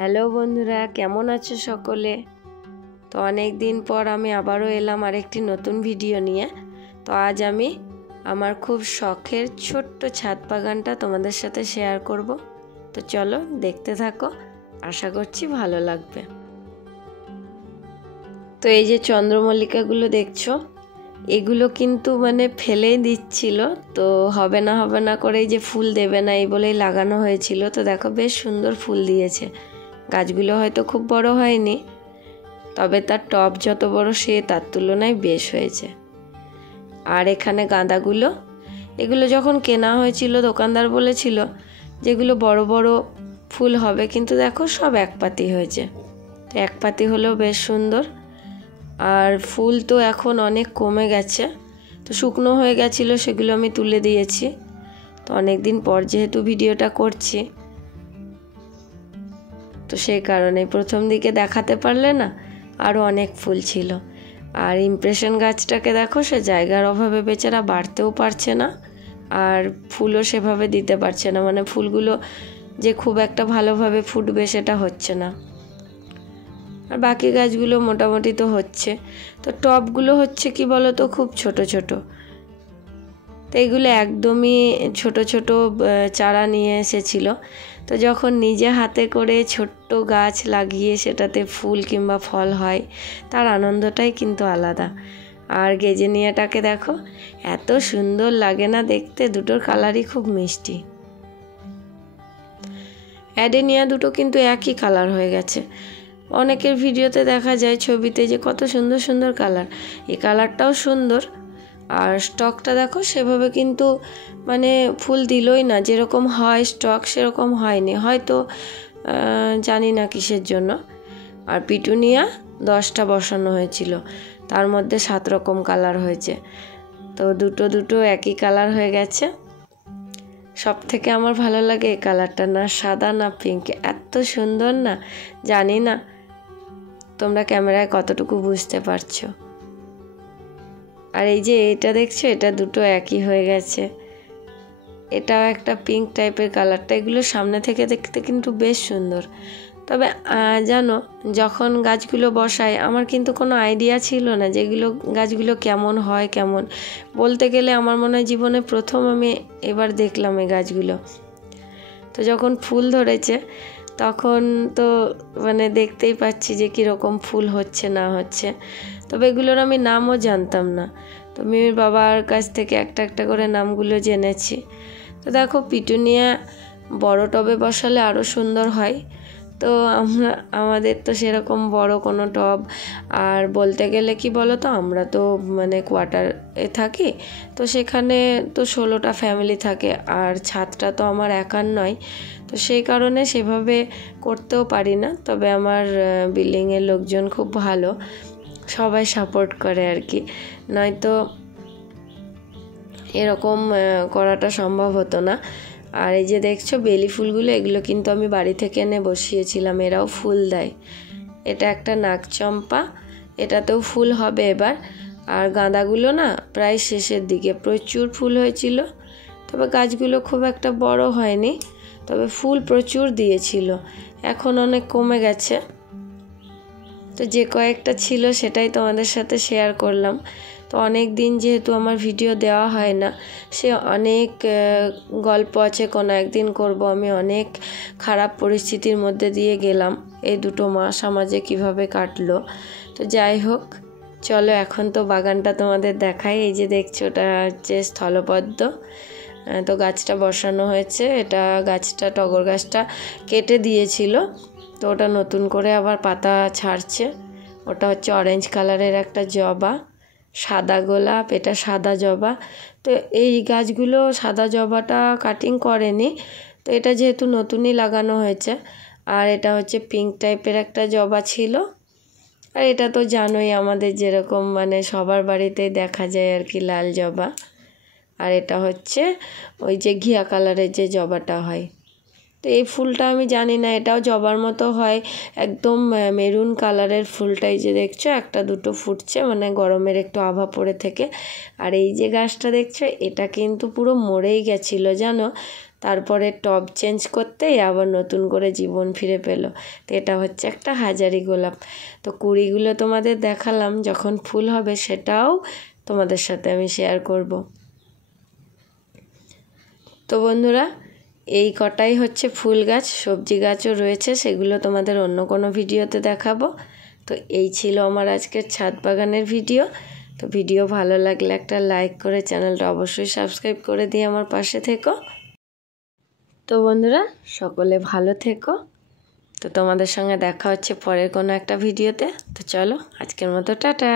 Hello বন্ধুরা, কেমন আছো সকলে? তো অনেক দিন পর আমি আবারও এলাম আরেকটি নতুন ভিডিও নিয়ে। তো আজ আমি আমার খুব শখের ছোট্ট ছাদ বাগানটা তোমাদের সাথে শেয়ার করব। তো চলো দেখতে থাকো, আশা করছি ভালো লাগবে। তো এই যে চন্দ্রমল্লিকাগুলো দেখছো, এগুলো কিন্তু ফেলেই দিচ্ছিল, তো হবে না করে এই যে ফুল দেবে না এই বলেই লাগানো হয়েছিল। তো দেখো বেশ সুন্দর ফুল দিয়েছে। গাছগুলো হয়তো খুব বড় হয়নি, তবে তার টব যত বড় সে তার তুলনায় বেশ হয়েছে। আর এখানে গাঁদাগুলো, এগুলো যখন কেনা হয়েছিল দোকানদার বলেছিল যেগুলো বড় বড় ফুল হবে, কিন্তু দেখো সব এক পাতি হয়েছে। তো এক পাতি হলেও বেশ সুন্দর। আর ফুল তো এখন অনেক কমে গেছে, তো শুকনো হয়ে গেছিলো, সেগুলো আমি তুলে দিয়েছি। তো অনেক দিন পর যেহেতু ভিডিওটা করছি, তো সেই কারণে প্রথম দিকে দেখাতে পারলে না, আরও অনেক ফুল ছিল। আর ইমপ্রেশন গাছটাকে দেখো, সে জায়গার অভাবে বেচারা বাড়তেও পারছে না, আর ফুলও সেভাবে দিতে পারছে না। ফুলগুলো যে খুব একটা ভালোভাবে ফুটবে সেটা হচ্ছে না। আর বাকি গাছগুলো মোটামুটি তো হচ্ছে। তো টবগুলো হচ্ছে কি বলো তো, খুব ছোট ছোট। তো এইগুলো একদমই ছোট ছোট চারা নিয়ে এসেছিল। তো যখন নিজে হাতে করে ছোট্ট গাছ লাগিয়ে সেটাতে ফুল কিংবা ফল হয়, তার আনন্দটাই কিন্তু আলাদা। আর গেজেনিয়াটাকে দেখো, এত সুন্দর লাগে না দেখতে, দুটোর কালারই খুব মিষ্টি। অ্যাডেনিয়া দুটো কিন্তু একই কালার হয়ে গেছে। অনেকের ভিডিওতে দেখা যায়, ছবিতে, যে কত সুন্দর সুন্দর কালার। এই কালারটাও সুন্দর, আর স্টকটা দেখো সেভাবে কিন্তু ফুল দিলই না, যেরকম হয় স্টক সেরকম হয়নি, হয়তো জানি না কিসের জন্য। আর পিটুনিয়া 10টা বসানো হয়েছিল, তার মধ্যে 7 রকম কালার হয়েছে। তো দুটো একই কালার হয়ে গেছে। সব থেকে আমার ভালো লাগে এই কালারটা, না সাদা না পিঙ্ক, এত সুন্দর না। জানি না তোমরা ক্যামেরায় কতটুকু বুঝতে পারছো। আর এই যে এটা দেখছো, এটা দুটো একই হয়ে গেছে। এটাও একটা পিঙ্ক টাইপের কালারটা। এগুলো সামনে থেকে দেখতে কিন্তু বেশ সুন্দর। তবে জানো, যখন গাছগুলো বসাই আমার কিন্তু কোনো আইডিয়া ছিল না যেগুলো গাছগুলো কেমন হয়। কেমন বলতে গেলে আমার মনে হয় জীবনে প্রথম আমি এবার দেখলাম এই গাছগুলো। তো যখন ফুল ধরেছে তখন তো দেখতেই পাচ্ছি যে কীরকম ফুল হচ্ছে না হচ্ছে। তবে এগুলোর আমি নামও জানতাম না। তো মিমির বাবার কাছ থেকে একটা একটা করে নামগুলো জেনেছি। তো দেখো, পিটুনিয়া বড় টবে বসালে আরও সুন্দর হয়। তো আমাদের তো সেরকম বড় কোনো টব, আর বলতে গেলে কি বলো তো, আমরা তো কোয়ার্টারে থাকি, তো সেখানে তো 16টা ফ্যামিলি থাকে, আর ছাদটা তো আমার একার নয়। তো সেই কারণে সেভাবে করতেও পারি না। তবে আমার বিল্ডিংয়ের লোকজন খুব ভালো, সবাই সাপোর্ট করে আর কি, নয়তো এরকম করাটা সম্ভব হতো না। আর এই যে দেখছো বেলি ফুলগুলো, এগুলো কিন্তু আমি বাড়ি থেকে এনে বসিয়েছিলাম, এরাও ফুল দেয়। এটা একটা নাগচম্পা, এটাতেও ফুল হবে এবার। আর গাঁদাগুলো না প্রায় শেষের দিকে, প্রচুর ফুল হয়েছিল। তবে গাছগুলো খুব একটা বড় হয়নি, তবে ফুল প্রচুর দিয়েছিল। এখন অনেক কমে গেছে। তো যে কয়েকটা ছিল সেটাই তোমাদের সাথে শেয়ার করলাম। তো অনেক দিন যেহেতু আমার ভিডিও দেওয়া হয় না, সে অনেক গল্প আছে, কোনো একদিন করব। আমি অনেক খারাপ পরিস্থিতির মধ্যে দিয়ে গেলাম, এই 2 মাস আমাজে কিভাবে কাটলো। তো যাই হোক, চলো এখন তো বাগানটা তোমাদের দেখাই। এই যে দেখছো, ওটা হচ্ছে স্থলপদ্ম। তো গাছটা বসানো হয়েছে। এটা গাছটা, টগর গাছটা কেটে দিয়েছিল, তো ওটা নতুন করে আবার পাতা ছাড়ছে। ওটা হচ্ছে অরেঞ্জ কালারের একটা জবা, সাদা গোলাপ, এটা সাদা জবা। তো এই গাছগুলো সাদা জবাটা কাটিং করেনি, তো এটা যেহেতু নতুনই লাগানো হয়েছে। আর এটা হচ্ছে পিঙ্ক টাইপের একটা জবা ছিল। আর এটা তো জানোই আমাদের যেরকম সবার বাড়িতেই দেখা যায় আর কি, লাল জবা। আর এটা হচ্ছে ওই যে ঘিয়া কালারের যে জবাটা হয়। তো এই ফুলটা আমি জানি না, এটাও জবার মতো হয়, একদম মেরুন কালারের ফুলটাই যে দেখছো, একটা দুটো ফুটছে, গরমের একটু আভা পড়ে থেকে। আর এই যে গাছটা দেখছো, এটা কিন্তু পুরো মরেই গেছিলো জানো। তারপরে টব চেঞ্জ করতেই আবার নতুন করে জীবন ফিরে পেল। তো এটা হচ্ছে একটা হাজারি গোলাপ। তো কুড়িগুলো তোমাদের দেখালাম, যখন ফুল হবে সেটাও তোমাদের সাথে আমি শেয়ার করব। তো বন্ধুরা, এই কটাই হচ্ছে ফুল গাছ। সবজি গাছও রয়েছে, সেগুলো তোমাদের অন্য কোনো ভিডিওতে দেখাবো। তো এই ছিল আমার আজকের ছাদ বাগানের ভিডিও। তো ভিডিও ভালো লাগলে একটা লাইক করে চ্যানেলটা অবশ্যই সাবস্ক্রাইব করে দিয়ে আমার পাশে থেকো। তো বন্ধুরা, সকলে ভালো থেকো। তো তোমাদের সঙ্গে দেখা হচ্ছে পরের কোনো একটা ভিডিওতে। তো চলো, আজকের মতো টাটা।